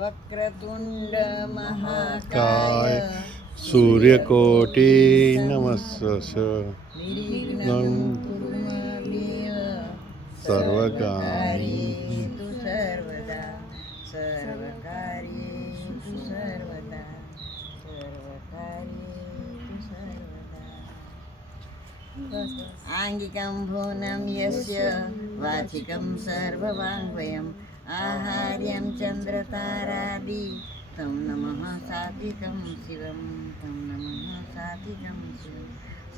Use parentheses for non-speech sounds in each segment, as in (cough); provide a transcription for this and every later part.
वक्रतुण्ड महाकाय सूर्यकोटि नमस्स सर्वकारि आङ्गिकं भुवनं यस्य वाचिकं सर्ववाङ्वयम् आहार्यं चन्द्रतारादि तं नमः साधिकं शिवं तं नमः साधिकं शिवं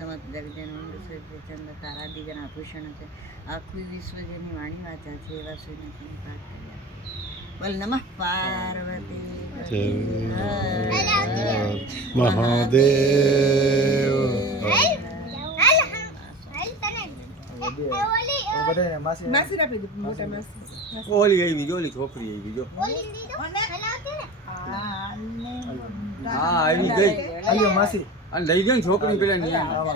સમદર્જન ચંદ્ર તારાદિગન આભૂષણ છે આખું વિશ્વજની વાણી વાચા છે એવા સૂર્યને પાઠ કર્યા બોલ નમઃ પાર્વતી મહાદેવ પતે હર મહાદેવ ઓલી આવી જો ઓલી છોકરી આવી જો. હા આવી ગઈ. આલ્યો માસી. અને લઈ ગઈ ને છોકરી પેલા હો.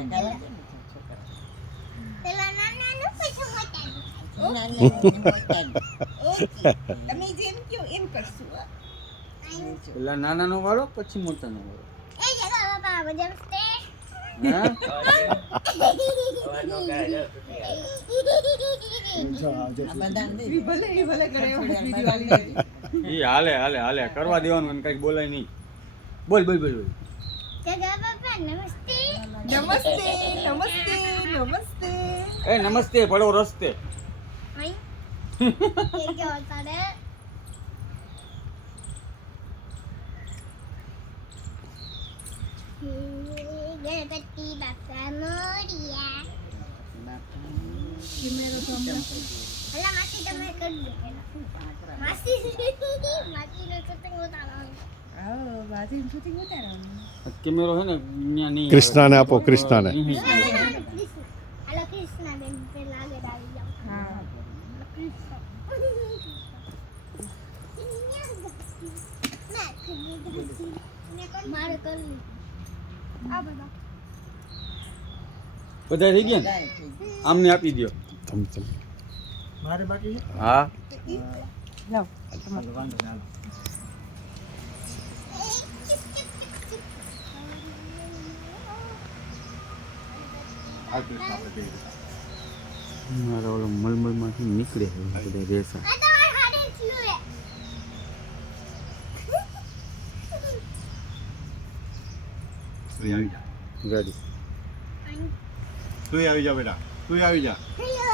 પેલા નાના નો વાળો પછી મોટા નો. વાળો (laughs) એ હાલે હાલે હાલે. કરવા દેવાનું અને કઈ બોલાય નહીં. બોલ બોલ બોલ બોલ. નમસ્તે નમસ્તે નમસ્તે નમસ્તે એ નમસ્તે પડો રસ્તે. ગણપતિ બાપા મોરિયા. કેમેરો હે ને ન્યા નહીં કૃષ્ણાને આપો કૃષ્ણાને હાલો કૃષ્ણ બેન પેલા આગળ આવી જાઓ હા મારે કરવું આ બધા બધા થઈ ગયા ને બધાય થઈ ગયું. આમને આપી દો તમ તમ. મારે બાકી હા. લાવ હાલો, વાંધો નહીં, હાલો. મારા ઓલો મલમલમાંથી નીકળે છે બધા રેસા. તું આવી જા બેટા તું આવી જા હેલો આવી આવી જા.